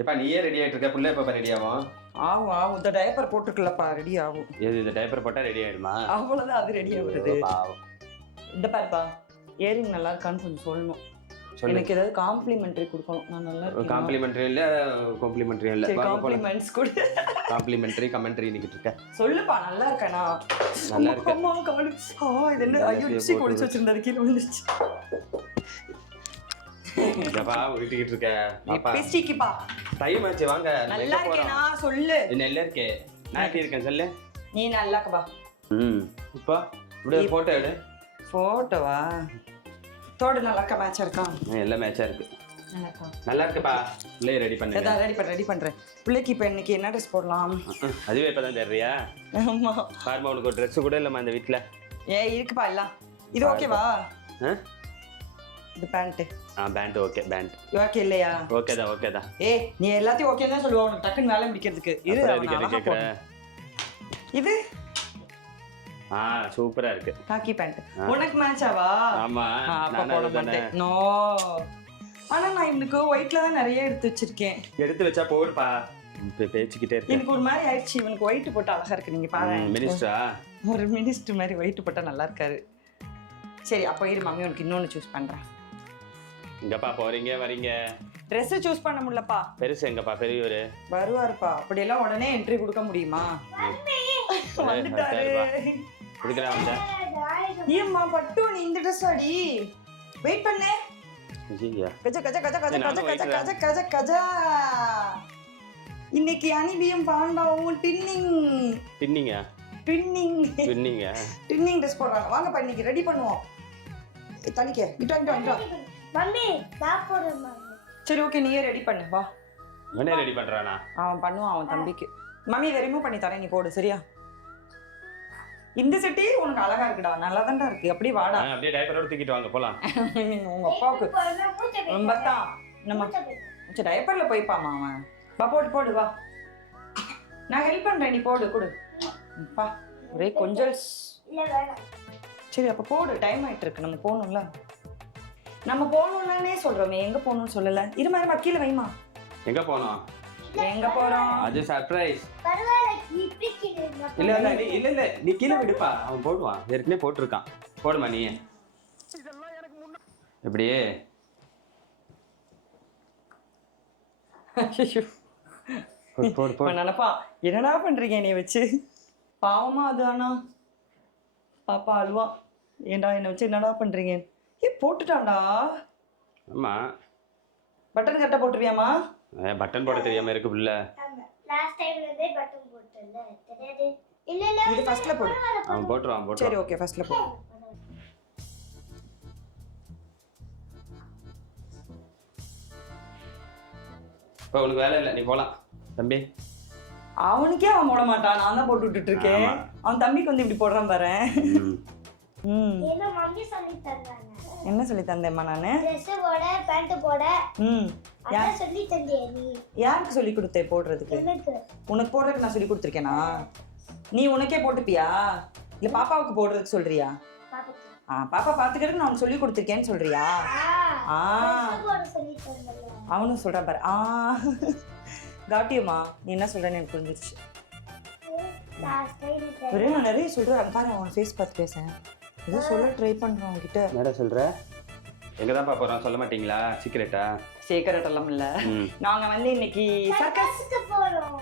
எப்பா நீயே ரெடி ஆகிட்டு இருக்க, பிள்ளை எப்போ ரெடி ஆகும்? ஆகும். இந்த டைப்பர் போட்டுக்கலப்பா, ரெடி ஆகும். எது இந்த டைப்பர் போட்டால் ரெடி ஆகிடுமா? அவ்வளோதான், அது ரெடி ஆகுறது. பாவம். இந்த பாருப்பா, இயரிங் நல்லா இருக்கான்னு கொஞ்சம் சொல்லணும். எனக்கு ஏதாவது காம்ப்ளிமெண்ட்ரி கொடுக்கணும். நான் நல்லா இருக்கேன். காம்ப்ளிமெண்ட்ரி இல்லை, காம்ப்ளிமெண்ட்ரி இல்லை, காம்ப்ளிமெண்ட்ஸ் கொடு. காம்ப்ளிமெண்ட்ரி கமெண்ட்ரி நிக்கிட்டு இருக்க. சொல்லுப்பா, நல்லா இருக்கேனா? நல்லா இருக்கு. அம்மா காலு. இது என்ன? ஐயோ, லிப்ஸ்டிக் ஒளிச்சு வச்சிருந்தாரு, கீழே விழுந்துருச்சு. இதப்பா விட்டுக்கிட்டு இருக்க. லிப்ஸ்டிக்ப்பா. டைம் ஆச்சு, வாங்க. நல்லா இருக்கேனா சொல்லு. நல்லா இருக்கே. நான் எப்படி இருக்கேன் சொல்லு. நீ நல்லா இருக்கபா. இப்போ இப்படி போட்டோ எடு. போட்டோவா? தோடு நல்லா இருக்க, மேட்சா இருக்கா? எல்லாம் மேட்சா இருக்கு. நல்லா இருக்கா? நல்லா இருக்குப்பா. பிள்ளைய ரெடி பண்ணுங்க. ரெடி பண்றேன். பிள்ளைக்கு இப்போ இன்னைக்கு என்ன ட்ரெஸ் போடலாம்? அதுவே இப்பதான் தெரியா? ஆமா. பாருமா, உனக்கு ஒரு ட்ரெஸ் கூட இல்லம்மா இந்த வீட்டுல. இருக்குப்பா எல்லாம். இது ஓகேவா? இந்த pant. Pant okay. Pant okay இல்லையா? ஓகே தான். நீ எல்லாத்தையும் ஓகே தான் சொல்லுவா, உனக்கு டக்குன்னு வேலை முடிக்கிறதுக்கு. இது சூப்பரா இருக்கு. காக்கி பேண்ட் உனக்கு மேட்சாவா? ஆமா. அப்ப போட மாட்டேன். நோ. ஆனா நான் இவனுக்கு ஒயிட்ல தான் நிறைய எடுத்து வச்சிருக்கேன். எடுத்து வச்சா போடுப்பா. பேசிக்கிட்டே இருக்கு. எனக்கு ஒரு மாதிரி ஆயிடுச்சு. இவனுக்கு ஒயிட் போட்டா அழகா இருக்கு. நீங்க பாருங்க. மினிஸ்டரா? ஒரு மினிஸ்டர் மாதிரி ஒயிட் போட்டா நல்லா இருக்காரு. சரி, அப்போ இரு மம்மி உனக்கு இன்னொன்னு சூஸ் பண்றேன். எங்கப்பா போறீங்க வரீங்க? ட்ரெஸ் சூஸ் பண்ண முடியலப்பா. பெருசு எங்கப்பா? பெரியவரு வருவாருப்பா. அப்படியெல்லாம் உடனே என்ட்ரி கொடுக்க முடியுமா? வந்துட்டாரு. இதுக்கெல்லாம் வந்தா ஏம்மா பட்டு, நீ இந்த ட்ரெஸ் ஆடி. வெயிட் பண்ணு. கஜ கஜ கஜ கஜ கஜ கஜ கஜ கஜ கஜ. இன்னைக்கு அனிபியும் பாண்டாவும் ட்வின்னிங் ட்ரெஸ் போடுறாங்க. வாங்கப்பா, இன்னைக்கு ரெடி பண்ணுவோம். தனிக்க இட்டோ. மம்மி நான் போறேன். சரி ஓகே, நீயே ரெடி பண்ணு வா. மண்ணே ரெடி பண்றானா? அவன் பண்ணுவான் அவன் தம்பிக்கு. மம்மி இதை ரிமூவ் பண்ணி தரேன், நீ போடு சரியா? இந்த செட்டே உனக்கு அழகா இருக்குடா, நல்லா தான்டா இருக்கு. அப்படியே வாடா. அப்படியே டைப்பரோட தூக்கிட்டு வாங்க போலாம். உங்க அப்பாவுக்கு ரொம்ப தான் நம்ம சரி டைப்பர்ல போய்ப்பாமா அவன். வா போடு வா. நான் ஹெல்ப் பண்றேன், நீ போடு கொடு. அப்பா ஒரே கொஞ்சம். சரி அப்ப போடு, டைம் ஆயிட்டு இருக்கு, நம்ம போகணும்ல. நம்ம போகணும்னே சொல்றோமே, எங்க போகணும்னு சொல்லல. இருமா கீழே வைமா. எங்க போனோம்? எங்க போறோம்? அது சர்ப்ரைஸ். இல்ல இல்ல நீ கீழே விடுப்பா, அவன் போடுவான். ஏற்கனவே போட்டிருக்கான். போடுமா நீ. எப்படியே நினைப்பா, என்னடா பண்றீங்க என்னை வச்சு? பாவமா அது. ஆனா பாப்பா அழுவா. ஏண்டா என்னை வச்சு என்னடா பண்றீங்க? போட்டுட்டான்டா. ஆமா. பட்டன் கரெக்டா போட்டுருவியாமா? பட்டன் போட தெரியாம இருக்கு புள்ள. லாஸ்ட் டைம்ல இருந்தே பட்டன் போட்டல தெரியாது. இல்ல இது ஃபர்ஸ்ட்ல போடு. அவன் போட்டுறான். சரி ஓகே, ஃபர்ஸ்ட்ல போடு. இப்போ உனக்கு வேலை இல்லை, நீ போலாம் தம்பி. அவனுக்கே அவன் போட மாட்டான், நான் தான் போட்டு விட்டுட்டு இருக்கேன். அவன் தம்பிக்கு வந்து இப்படி போடுறான் பாரு. ஏதோ மம்மி சொல்லி தந்தாங்க. என்ன சொல்லி தந்தேம்மா நானு? Dress போட, பேண்ட் போட. அத சொல்லி தந்தே நீ. யாருக்கு சொல்லி கொடுத்தே போடுறதுக்கு? எனக்கு. உனக்கு போடுறதுக்கு நான் சொல்லி கொடுத்திருக்கேனா? நீ உனக்கே போட்டுப்பியா இல்ல பாப்பாவுக்கு போடுறதுக்கு சொல்றியா? பாப்பாக்கு. பாப்பா பாத்துக்கிறதுக்கு நான் உனக்கு சொல்லி கொடுத்திருக்கேன்னு சொல்றியா? Dress போட சொல்லி தந்தல. அவனும் சொல்றான் பாரு. காட்டியம்மா, நீ என்ன சொல்றேன்னு எனக்கு புரிஞ்சிருச்சு. லாஸ்ட் டைம் ஒரே நான் நிறைய சொல்றேன் பாரு, அவன் ஃபேஸ் பார்த்து பேச ஏதோ சொல்ல ட்ரை பண்றான் உன்கிட்ட. என்னடா சொல்ற? எங்கதான் போறோம் சொல்ல மாட்டீங்களா? சீக்கிரட்டா? சீக்கிரட் எல்லாம் இல்ல. நாங்க வந்து இன்னைக்கு சர்க்கஸ்க்கு போறோம்.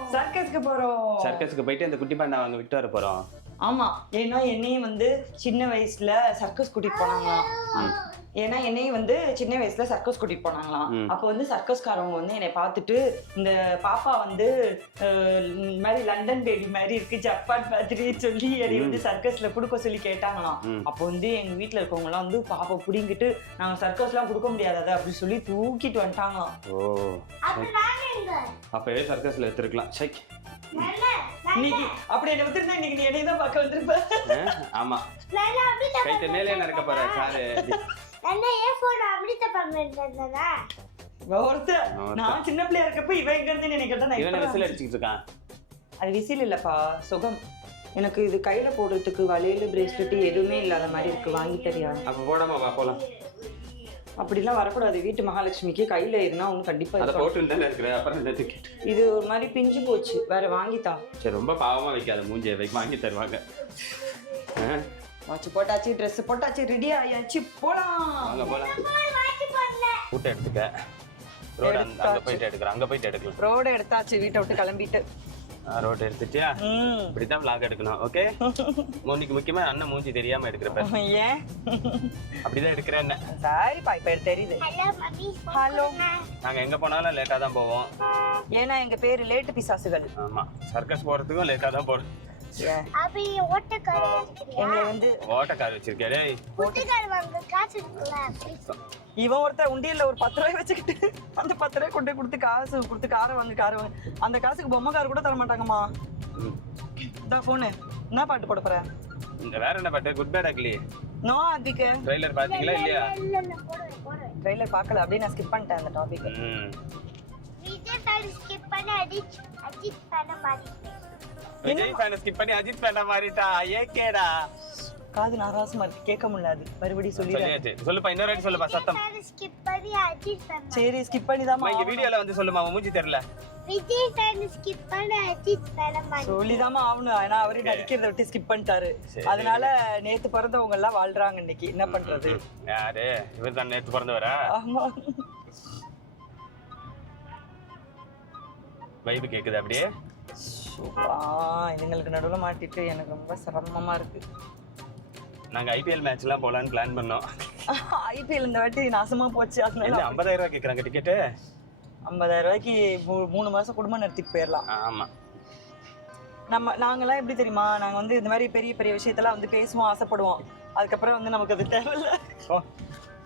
சர்க்கஸ்க்கு போயிட்டு அந்த குட்டி பாண்டா வாங்க விட்டு வர போறோம். ஆமா, ஏன்னா என்னையும் வந்து சின்ன வயசுல சர்க்கஸ் கூட்டிட்டு போனாங்களாம். அப்போ வந்து சர்க்கஸ்காரவங்க வந்து என்னை பார்த்துட்டு, இந்த பாப்பா வந்து இந்த மாதிரி லண்டன் பேபி மாதிரி இருக்கு, ஜப்பான் மாதிரி சொல்லி என்னை வந்து சர்க்கஸ்ல கொடுக்க சொல்லி கேட்டாங்களாம். அப்போ வந்து எங்க வீட்டுல இருக்கவங்க எல்லாம் வந்து பாப்பா புடிங்கிட்டு, நாங்க சர்க்கஸ் எல்லாம் கொடுக்க முடியாதா அப்படி சொல்லி தூக்கிட்டு வந்துட்டாங்களாம். அப்பவே சர்க்கஸ்ல எடுத்துருக்கலாம். இன்னைக்கு அப்படி என்ன விட்டுருந்தா இன்னைக்கு நீ என்னை தான் பார்க்க வந்திருப்ப. ஆமா, கைட்டு மேலே நடக்க போற சாரு. நான் சின்ன பிள்ளையா இருக்கப்ப இவன் எங்க இருந்து நினைக்கிறேன். விசில் அடிச்சுக்கிட்டு இருக்கான். அது விசில் இல்லப்பா, சுகம். எனக்கு இது கையில போடுறதுக்கு வளையல் பிரேஸ்லெட் எதுவுமே இல்லாத மாதிரி இருக்கு, வாங்கி தெரியாது. அப்ப போடாம வா போலாம். அப்படிலாம் வரக்கூடாது. வீட்டு மகாலட்சுமிக்கு கையில இருந்தா ஒன்றும் கண்டிப்பா அதை இருக்கணும். போட்டு தானே இருக்கிறேன், அப்புறம் என்னது கேட்டு. இது ஒரு மாதிரி பிஞ்சு போச்சு, வேற வாங்கித்தா. சரி ரொம்ப பாவமா வைக்காத, மூஞ்சியை வாங்கி தருவாங்க. வாட்ச் போட்டாச்சு, ட்ரெஸ் போட்டாச்சு, ரெடி ஆயாச்சு, போலாம். அங்க போலாம். கூட்ட எடுத்துக்க. ரோடு அங்க போயிட்டு எடுக்கிறேன், அங்க போயிட்டு எடுக்கலாம். ரோடு எடுத்தாச்சு, வீட்டை விட்டு கிளம்பிட்டு. ரோடு எடுத்துட்டியா? இப்படிதான் vlog எடுக்கணும், ஓகே? மூஞ்சிக்கு முக்கியமா அண்ணன் மூஞ்சி தெரியாம எடுக்கிறப்ப. ஏன் அப்படிதான் எடுக்கிறேன் என்ன? சாரிப்பா, இப்ப தெரியுது. ஹலோ. நாங்க எங்க போனாலும் லேட்டா தான் போவோம். ஏன்னா எங்க பேரு லேட்டு பிசாசுகள். ஆமா, சர்க்கஸ் போறதுக்கும் லேட்டா தான் போறோம். அபி ஓட்டக்கார வச்சிருக்கியா? எங்களை வந்து ஓட்டக்கார் வச்சிருக்கே. டேய் ஓட்டக்கார வாங்க காசு இருக்குல. இவன் ஒருத்தர் உண்டியல்ல ஒரு 10 ரூபாய் வச்சுக்கிட்டு அந்த 10 ரூபாய் கொண்டு கொடுத்து காசு கொடுத்து காரை வாங்க. அந்த காசுக்கு பொம்மை கார் கூட தர மாட்டாங்கம்மா. இதான் போனு. என்ன பாட்டு போட போற? இந்த வேற என்ன பாட்டு? Good bad ugly. நோ அதுக்கு ட்ரைலர் பாத்தீங்களா இல்லையா? இல்ல போடுறேன். ட்ரைலர் பார்க்கல, அப்படியே நான் ஸ்கிப் பண்ணிட்டேன் அந்த டாபிக். விஜய் ஃபேன் ஸ்கிப் பண்ணி அஜித் ஃபேன் மாறிட்டேன். விஜய் ஃபேன் ஸ்கிப் பண்ணி அஜித் ஃபேனா மாறிட்டா. ஏகேடா. காது நாராசமா இருக்கு, கேட்க முடியாது. மறுபடியும் சொல்லிடுறேன். சொல்லியாச்சு. சொல்லுப்பா, இன்னொரு வாட்டி சொல்லுப்பா சத்தம். ஃபேன் ஸ்கிப் பண்ணி அஜித் ஃபேன். சரி ஸ்கிப் பண்ணி தான் இங்க வீடியோல வந்து சொல்லுமா, உன் மூஞ்சி தெரியல. விஜய் ஃபேன் ஸ்கிப் பண்ணி அஜித் ஃபேன் மாறி. சொல்லிதாமா ஆகணும். ஆனா அவரே நடிக்கிறத விட்டு ஸ்கிப் பண்ணிட்டாரு. அதனால நேத்து பிறந்தவங்க எல்லாம் வாழ்றாங்க இன்னைக்கு. என்ன பண்றது? யாரு இவர்? தான் நேத்து பிறந்தவரா? ஆமா. வைப் கேக்குது அப்படியே. இதுங்களுக்கு நடுவுல மாட்டிட்டு எனக்கு ரொம்ப சிரமமா இருக்கு. நாங்க ஐபிஎல் மேட்ச் எல்லாம் போலான்னு பிளான் பண்ணோம். ஐபிஎல் இந்த வாட்டி நாசமா போச்சு. அதனால 50,000 ரூபாய் கேக்குறாங்க டிக்கெட்டு. 50,000 ரூபாய்க்கு 3 மாசம் குடும்பம் நடத்திட்டு போயிடலாம். ஆமா. நாங்கெல்லாம் எப்படி தெரியுமா, நாங்க வந்து இந்த மாதிரி பெரிய பெரிய விஷயத்தெல்லாம் வந்து பேசுவோம், ஆசைப்படுவோம். அதுக்கப்புறம் வந்து நமக்கு அது தேவையில்ல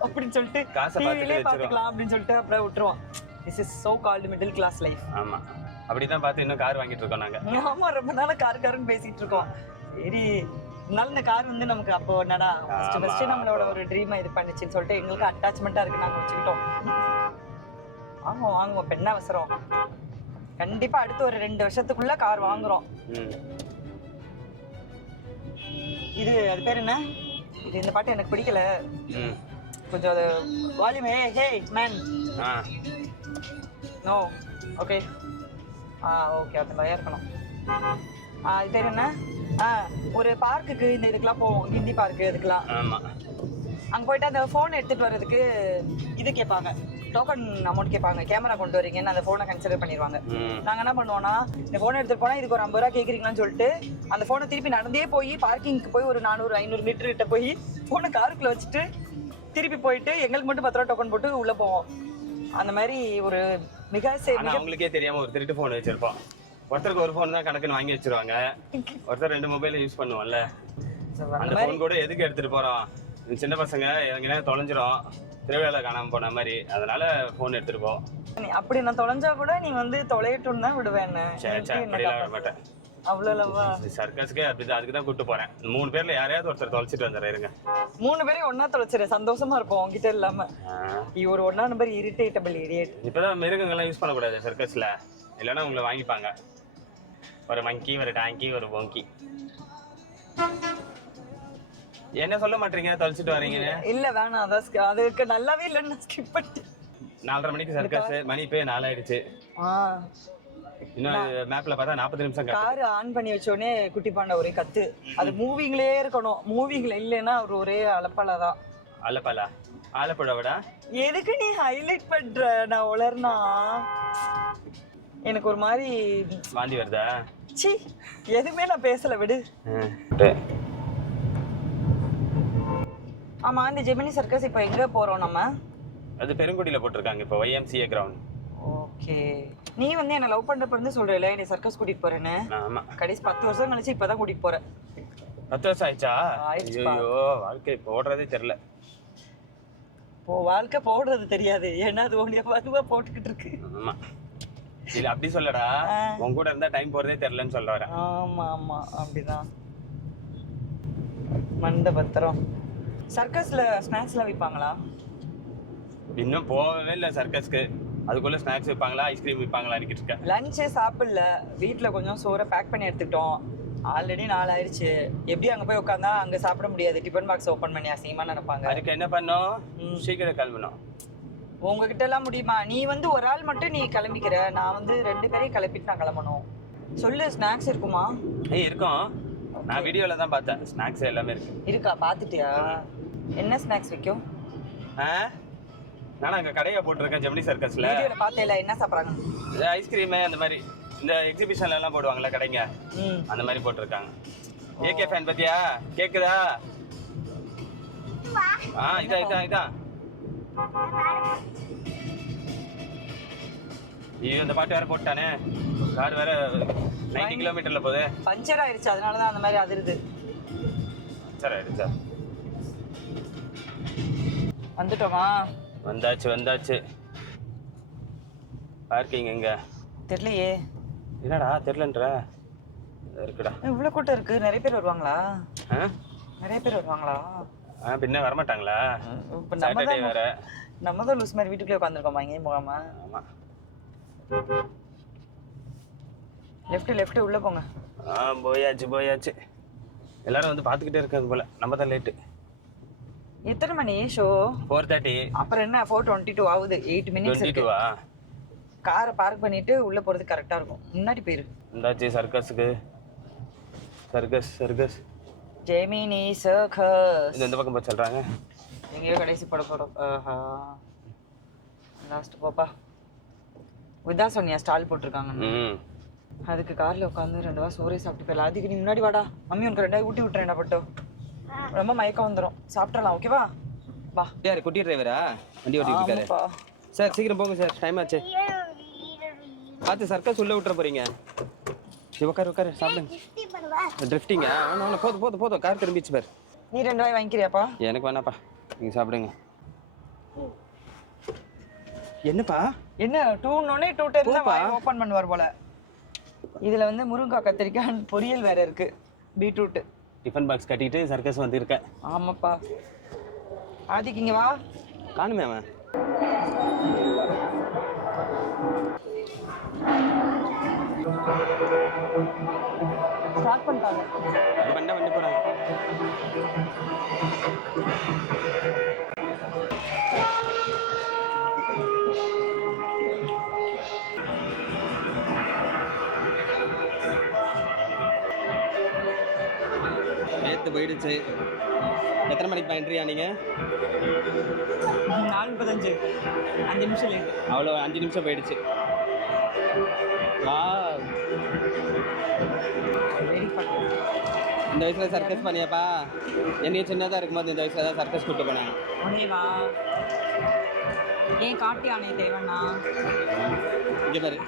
அப்படின்னு சொல்லிட்டு டிவிலே பாத்துக்கலாம் அப்படின்னு சொல்லிட்டு அப்புறம் விட்டுருவோம். This is so called middle class life. ஆமா, அப்படிதான் பார்த்து இன்னும் கார் வாங்கிட்டு இருக்கோம் நாங்க. ஆமா, ரொம்ப நாளா காருன்னு பேசிட்டு இருக்கோம். சரி, இருந்தாலும் இந்த கார் வந்து நமக்கு அப்போ என்னடா ஃபர்ஸ்ட் நம்மளோட ஒரு ட்ரீமை இது பண்ணுச்சுன்னு சொல்லிட்டு எங்களுக்கு அட்டாச்மெண்டா இருக்கு, நாங்க வச்சுக்கிட்டோம். வாங்குவோம் பெண்ண அவசரம். கண்டிப்பா அடுத்து ஒரு 2 வருஷத்துக்குள்ள கார் வாங்குறோம். இது அது பேர் என்ன? இது இந்த பாட்டு எனக்கு பிடிக்கல, கொஞ்சம் அது வால்யூமே. Hey man. No. Okay okay, அது மாதிரியா இருக்கணும். இது பேர் என்ன? ஒரு பார்க்குக்கு இந்த இதுக்கெல்லாம் போவோம், கிண்டி பார்க்கு இதுக்கெல்லாம். அங்கே போயிட்டு அந்த ஃபோன் எடுத்துகிட்டு வர்றதுக்கு இது கேட்பாங்க, டோக்கன் அமௌண்ட் கேட்பாங்க. கேமரா கொண்டு வரீங்கன்னு அந்த ஃபோனை கன்சிடர் பண்ணிடுவாங்க. நாங்கள் என்ன பண்ணுவோம்னா, இந்த ஃபோனை எடுத்துகிட்டு போனால் இதுக்கு ஒரு 50 ரூபா கேட்குறீங்களான்னு சொல்லிட்டு அந்த ஃபோனை திருப்பி நடந்தே போய் பார்க்கிங்க்கு போய் ஒரு 400-500 மீட்டர் கிட்ட போய் ஃபோனை காருக்குள்ளே வச்சுட்டு திருப்பி போயிட்டு எங்களுக்கு மட்டும் 10 ரூபா டோக்கன் போட்டு உள்ளே போவோம். அந்த மாதிரி ஒரு மிக அவங்களுக்கே தெரியாம ஒரு திருட்டு போன் வச்சிருப்போம். ஒருத்தருக்கு ஒரு போன் தான் கணக்குன்னு வாங்கி வச்சிருவாங்க, ஒருத்தர் 2 மொபைல் யூஸ் பண்ணுவோம்ல. அந்த போன் கூட எதுக்கு எடுத்துட்டு போறோம்? சின்ன பசங்க எங்கன்னா தொலைஞ்சிரும், திருவிழால காணாம போன மாதிரி, அதனால போன் எடுத்துட்டு போவோம். அப்படி நான் தொலைஞ்சா கூட நீ வந்து தொலையட்டும் தான் விடுவேன். விட மாட்டேன். அவ்வளோவா? சர்க்கஸ்க்கே அப்படிதான், அதுக்கு தான் கூட்டு போறேன். 3 பேர்ல யாரையாவது ஒருத்தர் தொலைச்சிட்டு வந்துடுறேங்க. 3 பேரையும் ஒன்னா தொலைச்சிரு, சந்தோஷமா இருப்போம் உங்ககிட்ட இல்லாம. ஒரு ஒன்னா நம்பர் இரிட்டேட்டபிள் இடியேட். இப்பதான் மிருகங்கள்லாம் யூஸ் பண்ணக்கூடாது சர்க்கஸ்ல, இல்லைன்னா உங்களை வாங்கிப்பாங்க. ஒரு மங்கி, ஒரு டாங்கி, ஒரு பொங்கி. என்ன சொல்ல மாட்டீங்க, தொலைச்சிட்டு வரீங்கன்னு? இல்ல வேணாம், அதான் அதுக்கு நல்லாவே இல்லைன்னு ஸ்கிப் பண்ணிட்டு. 4:30 மணிக்கு சர்க்கஸ், மணி இப்போ 4 ஆயிடுச்சு. இன்னும் மேப்ல பார்த்தா 40 நிமிஷம். கார் ஆன் பண்ணி வச்சோடனே குட்டி பாண்டா ஒரே கத்து. அது மூவிங்லே இருக்கணும், மூவிங்ல இல்லைன்னா அவர் ஒரே அலப்பலா தான். அலப்பலா? ஆலப்புழாவடா? எதுக்கு நீ ஹைலைட் பண்ற? நான் உளர்னா எனக்கு ஒரு மாதிரி வாந்தி வருதா? சி, எதுவுமே நான் பேசல, விடு. ஆமா, இந்த ஜெமினி சர்க்கஸ் இப்போ எங்க போறோம் நம்ம? அது பெருங்குடியில போட்டிருக்காங்க இப்போ, YMCA கிரவுண்ட். ஓகே. நீ வந்து என்ன லவ் பண்றப்ப இருந்து சொல்றல நீ சர்க்கஸ் கூட்டிட்டு போறேன்னு. ஆமா, கடைசி 10 வருஷம் கழிச்சு இப்பதான் கூட்டிட்டு போற. 10 வருஷம் ஆயிடுச்சா? ஐயோ, வாழ்க்கை போடுறதே தெரியல. வாழ்க்கை போடுறது தெரியாது, ஏன்னா அது அதுவா போட்டுக்கிட்டு இருக்கு. ஆமா, இல்ல அப்படி சொல்லடா, உன் கூட இருந்தா டைம் போறதே தெரியலன்னு சொல்ல வரேன். ஆமா ஆமா, அப்படிதான். மண்ட பத்திரம். சர்க்கஸ்ல ஸ்நாக்ஸ்லாம் விற்பாங்களா? இன்னும் போகவே இல்லை சர்க்கஸ்க்கு, அதுக்குள்ள ஸ்நாக்ஸ் விற்பாங்களா, ஐஸ்கிரீம் விற்பாங்களா இருக்கேன். லஞ்சே சாப்பிடல, வீட்டில் கொஞ்சம் சோறை பேக் பண்ணி எடுத்துக்கிட்டோம். ஆல்ரெடி 4 ஆயிடுச்சு. எப்படி அங்க போய் உட்காந்தா அங்க சாப்பிட முடியாது. டிஃபன் பாக்ஸ் ஓபன் பண்ணி அசிங்கமா நினைப்பாங்க. அதுக்கு என்ன பண்ணோம், சீக்கிரம் கிளம்பணும். உங்ககிட்ட எல்லாம் முடியுமா? நீ வந்து ஒரு ஆள் மட்டும் நீ கிளம்பிக்கிற, நான் வந்து 2 பேரையும் கிளப்பிட்டு நான் கிளம்பணும். சொல்லு, ஸ்நாக்ஸ் இருக்குமா? இருக்கும். நான் வீடியோல தான் பார்த்தேன், ஸ்நாக்ஸ் எல்லாமே இருக்கு. இருக்கா? பாத்துட்டியா? என்ன ஸ்நாக்ஸ் விற்கும்? நானும் அங்க கடையை போட்டிருக்கேன் ஜெமினி சர்க்கஸ்ல. வீடியோல பார்த்தேல என்ன சாப்பிடுறாங்க? ஐஸ்கிரீம் அந்த மாதிரி இந்த எக்ஸிபிஷன்ல எல்லாம் போடுவாங்கல்ல கடைங்க, அந்த மாதிரி போட்டிருக்காங்க. ஏகே ஃபேன் பத்தியா? கேக்குதா? இதான் ஐயோ, இந்த பாட்டு வேற போட்டானே. கார் வேற 90 கிலோமீட்டர்ல போகுது. பஞ்சர் ஆயிடுச்சு, அதனாலதான் அந்த மாதிரி அதிருது. பஞ்சர் ஆயிடுச்சா? வந்துட்டோமா? வந்தாச்சு. பார்க்கிங் எங்க தெரியலையே. என்னடா தெரியலன்ற? இருக்குடா. இவ்வளவு கூட்டம் இருக்கு. நிறைய பேர் வருவாங்களா? நிறைய பேர் வருவாங்களா? பின்ன வரமாட்டாங்களா? இப்ப சாட்டர்டே வேற. நம்ம தான் லூஸ் மாதிரி வீட்டுக்குள்ளே உட்காந்துருக்கோமா இங்கே போகாம? ஆமா. லெஃப்ட் உள்ள போங்க. போயாச்சு. எல்லாரும் வந்து பாத்துக்கிட்டே இருக்காங்க போல. நம்ம தான் லேட்டு. எத்தனை மணி ஷோ? 4:30. அப்புறம் என்ன 4:22 ஆகுது. 8 மினிட்ஸ் இருக்கு. காரை பார்க் பண்ணிட்டு உள்ள போறது கரெக்டா இருக்கும். முன்னாடி போயிரு. இந்தாச்சு சர்க்கஸுக்கு. Circus Gemini circus. இந்த பக்கம் போய் சொல்றாங்க. எங்கேயோ கடைசி படம். லாஸ்ட் போப்பா. விதா சொன்னியா ஸ்டால் போட்டிருக்காங்க. அதுக்கு கார்ல உட்காந்து 2 வாரம் சோறே சாப்பிட்டு போயிடலாம். அதுக்கு நீ முன்னாடி வாடா, மம்மி உனக்கு 2 ஊட்டி விட்டுறேன்டா பட்டோ. ரொம்ப மயக்கம் வந்துடும். சாப்பிட்றலாம், ஓகேவா? வா. யார் குட்டி டிரைவரா? வண்டி ஓட்டிட்டு இருக்காரு சார். சீக்கிரம் போங்க சார், டைம் ஆச்சு. பார்த்து சர்க்கஸ் உள்ள விட்டுற போறீங்க. உட்காரு சாப்பிடுங்க. ட்ரிஃப்டிங்கா? போதும் கார் திரும்பிச்சு பாரு. நீ 2 வாய் வாங்கிக்கிறியாப்பா? எனக்கு வேணாப்பா, நீங்க சாப்பிடுங்க. என்னப்பா என்ன 2 டைம் தான் வாய் ஓபன் பண்ணுவார் போல. இதுல வந்து முருங்கைக்காய், கத்திரிக்காய் பொரியல் வேற இருக்கு, பீட்ரூட். டிஃபன் பாக்ஸ் கட்டிட்டு சர்க்கஸ் வந்திருக்க. ஆமாப்பா. ஆதிக்கு இங்க வா. காணுமே அவன். ஸ்டார்ட் பண்ணிட்டாங்க. வண்டி போறாங்க. நேற்று போயிடுச்சு. எத்தனை மணிக்கு என்ட்ரியா நீங்க? 4:35. 5 நிமிஷம் லேட். அவ்வளோ 5 நிமிஷம் போயிடுச்சு. வா. இந்த வயசுல சர்க்கஸ் பண்ணியாப்பா? என்னைய சின்னதாக இருக்கும்போது இந்த வயசுல தான் சர்க்கஸ் கூட்டு போனாங்க. உடனேவா? ஏன் காட்டு யானை தேவைன்னா? இங்கே பாரு.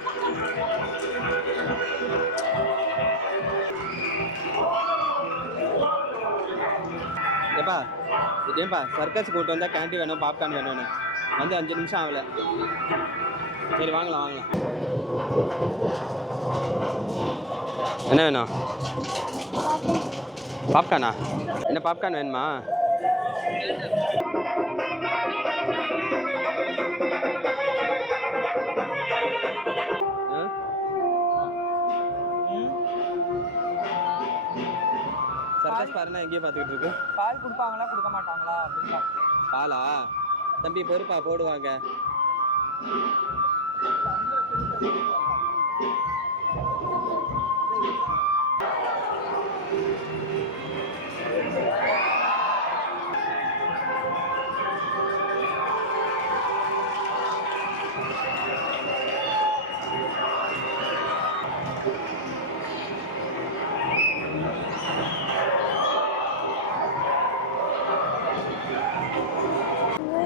ஏப்பா சர்க்கஸ் கூட்டு வந்தால் கேண்டி வேணும், பாப்கார்ன் வேணும்னு வந்து 5 நிமிஷம் ஆகல. சரி வாங்கலாம். என்ன வேணும்? பாப்கார்னா? என்ன பாப்கார்ன் வேணுமா? சர்க்கஸ் பாருன்னா எங்கேயே பார்த்துக்கிட்டு இருக்கு. பால் கொடுப்பாங்களா கொடுக்க மாட்டாங்களா அப்படின்னா? பாலா? தம்பி பொறுப்பா போடுவாங்க.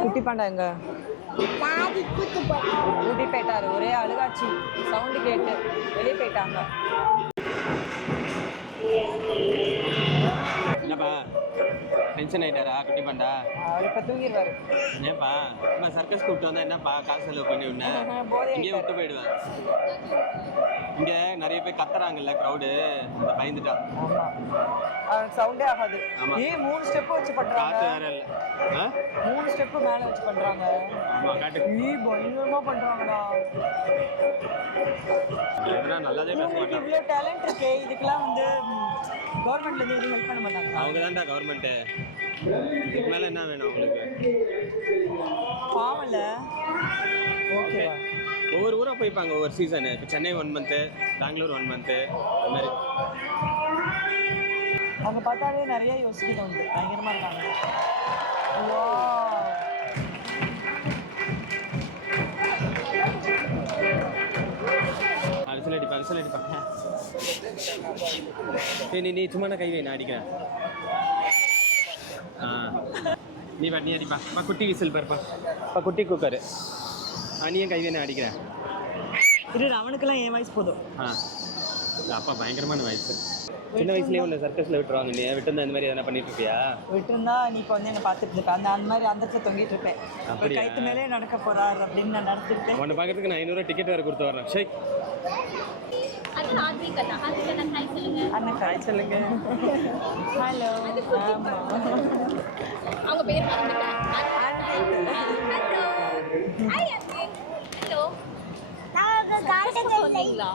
குட்டி பாண்டா எங்க? கூட்டி போயிட்டாரு. ஒரே அழுகாச்சி, சவுண்டு கேட்டு வெளியே போயிட்டாங்க. என்னப்பா டென்ஷன் ஆயிட்டாரா குட்டி பாண்டா? அவர் இப்ப தூங்கிடுவாரு. ஏப்பா நம்ம சர்க்கஸ் கூப்பிட்டு வந்தா என்னப்பா காசு செலவு பண்ணி விடனேன், இங்கேயே விட்டு போயிடுவேன். இங்க நிறைய பேர் கத்துறாங்கல்ல, க்ரௌடு, அந்த பயந்துட்டா. சவுண்டே ஆகாது. ஏன் 3 ஸ்டெப் வச்சு பண்றாங்க? காத்து வேற இல்ல. 3 ஸ்டெப் மேல வச்சு பண்றாங்க. ஆமா காட்டு. நீ பயங்கரமா பண்றாங்கடா. பேசுனா நல்லாவே பேச மாட்டாங்க. இவ்வளோ டேலண்ட் இருக்கு, இதுக்கெல்லாம் வந்து கவர்மெண்ட்ல இருந்து எதுவும் ஹெல்ப் பண்ண மாட்டாங்க. அவங்க தான்டா கவர்மெண்ட்டு. இதுக்கு மேலே என்ன வேணும் அவங்களுக்கு? பாவம்ல. ஓகேவா? ஒவ்வொரு ஊராக போய்ப்பாங்க ஒவ்வொரு சீசனு. இப்போ சென்னை 1 மந்த்து, பெங்களூர் 1 மந்த்து, அது மாதிரி. அவங்க பார்த்தாலே நிறைய யோசிக்க உண்டு. பயங்கரமா இருக்காங்க. விசில் அடிப்பா. நீ சும்மா கை வை, நான் அடிக்கிறேன். நீ அடிப்பா. குட்டி விசில் பாருப்பா. குட்டி குக்கரு. நீயும் கை வை, நான் அடிக்கிறேன். இது அவனுக்கெல்லாம் என் வயசு போதும். அப்பா பயங்கரமான வயசு. சின்ன வயசுலேயே உன்னை சர்க்கஸில் விட்டுருவாங்க. நீ விட்டுருந்தா இந்த மாதிரி எதனா பண்ணிட்டு இருப்பியா? விட்டுருந்தா நீ இப்போ வந்து என்ன பார்த்துட்டு இருப்பேன். அந்த மாதிரி அந்த தொங்கிட்டு இருப்பேன். கைத்து மேலே நடக்க போறாரு அப்படின்னு நான் நடந்துட்டேன். உன்னை பார்க்கறதுக்கு நான் 500 டிக்கெட் வேறு கொடுத்து வரேன். ஷேக் அண்ணன் ஹாய் சொல்லுங்க. ஹலோ. அவங்க பேர் ஹலோ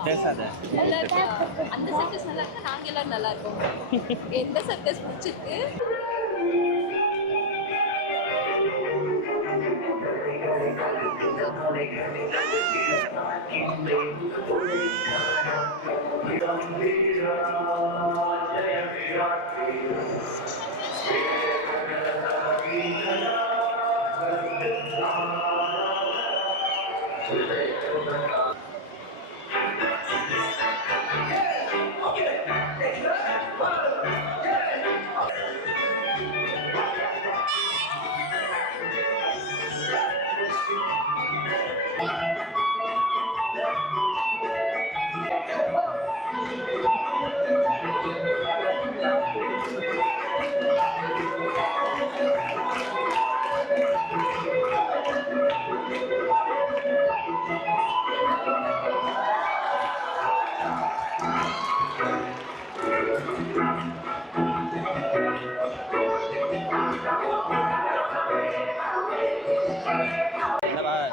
பேசாத. அந்த சர்க்கஸ் நல்லா இருக்கு, நாங்க எல்லாரும் நல்லா இருக்கோம். எந்த சர்க்கஸ் பிடிச்சிருக்கு?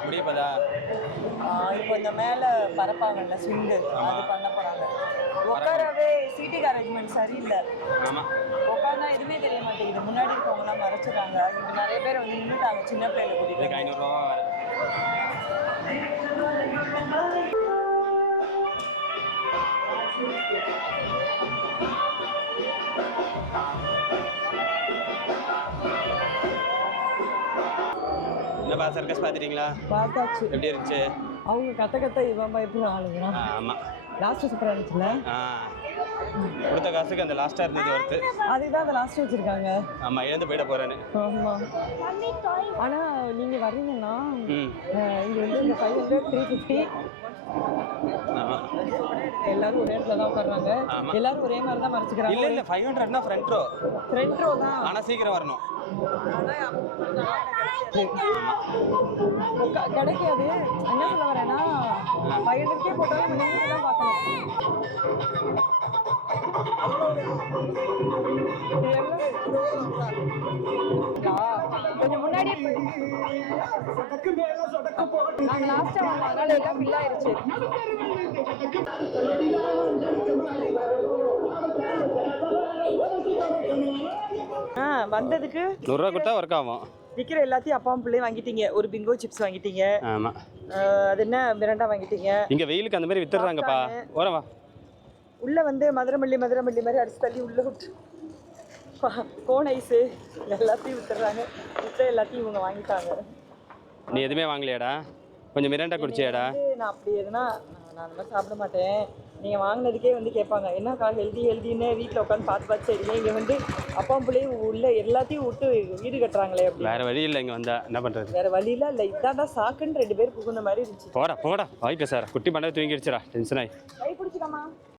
முடியப்பதா? இப்போ இந்த மேலே பரப்பாங்கல்ல ஸ்விங்கு, அது பண்ண போகிறாங்க. உட்காரவே சீட்டிங் அரேஞ்ச்மெண்ட் சரியில்லை. ஆமாம், உட்காந்தா எதுவுமே தெரிய மாட்டேங்குது. முன்னாடி இருக்கவங்கலாம் மறைச்சிடுறாங்க. இங்கே நிறைய பேர் வந்து நின்றுட்டாங்க. சின்ன பிள்ளைல கூட்டிட்டு 500 ரூபா. என்னப்பா சர்க்கஸ் பார்த்துட்டீங்களா? பார்த்தாச்சு. எப்படி இருந்துச்சு? அவங்க கத்த இவன் பயப்படுற ஆளுங்க. ஆமாம், லாஸ்ட் சூப்பராக இருந்துச்சுல. கொடுத்த காசுக்கு அந்த லாஸ்ட்டாக இருந்தது ஒருத்து. அதுதான் அந்த லாஸ்ட் வச்சுருக்காங்க. ஆமாம், இழந்து போயிட போகிறேன்னு. ஆமாம். ஆனால் நீங்கள் வரீங்கன்னா இங்கே வந்து இந்த 500 350 எல்லாரும் ஒரே இடத்துல தான் உட்கார்றாங்க. எல்லாரும் ஒரே மாதிரி தான் மறைச்சிக்கிறாங்க. இல்லை இல்லை 500னா ஃப்ரண்ட் ரோ தான். ஆனால் சீக்கிரம் வரணும். கிடைக்காது. என்ன சொல்ல வரேன்னா 500 போட்டாலும் நீங்கள் தான் பார்க்கணும். கொஞ்சம் முன்னாடி நாங்கள் லாஸ்ட்டாக வந்தோம், அதனால எல்லாம் ஃபில் ஆயிடுச்சு. வந்ததுக்கு 100 ரூபா கொடுத்தா ஒர்க் ஆகும். விற்கிற எல்லாத்தையும் அப்பாவும் பிள்ளையும் வாங்கிட்டீங்க. ஒரு பிங்கோ சிப்ஸ் வாங்கிட்டீங்க. ஆமாம், அது என்ன மிரண்டா வாங்கிட்டீங்க. இங்கே வெயிலுக்கு அந்த மாதிரி வித்துடுறாங்கப்பா. ஓரவா உள்ளே வந்து மதுரமல்லி மாதிரி அடிச்சு தள்ளி உள்ளே விட்டு கோன் ஐஸு எல்லாத்தையும் வித்துடுறாங்க. விற்ற எல்லாத்தையும் இவங்க வாங்கிட்டாங்க. நீ எதுவுமே வாங்கலையாடா? கொஞ்சம் மிரண்டா குடிச்சியாடா? நான் அப்படி எதுனா நான் அந்த மாதிரி சாப்பிட மாட்டேன். நீங்கள் வாங்கினதுக்கே வந்து கேட்பாங்க, என்னக்கா ஹெல்தின்னு வீட்டில் உட்காந்து பார்த்து சரிங்க. இங்கே வந்து அப்பா பிள்ளையும் உள்ள எல்லாத்தையும் விட்டு வீடு கட்டுறாங்களே. அப்படி வேறு வழி இல்லை. இங்கே வந்தால் என்ன பண்ணுறது? வேறு வழியெலாம் இல்லை. இதான் சாக்குன்னு 2 பேர் புகுந்த மாதிரி இருந்துச்சு. போடா வாய்ப்பு சார். குட்டி பண்ண தூங்கிடுச்சுடா. டென்ஷன் ஆகி கை பிடிச்சிக்கமா.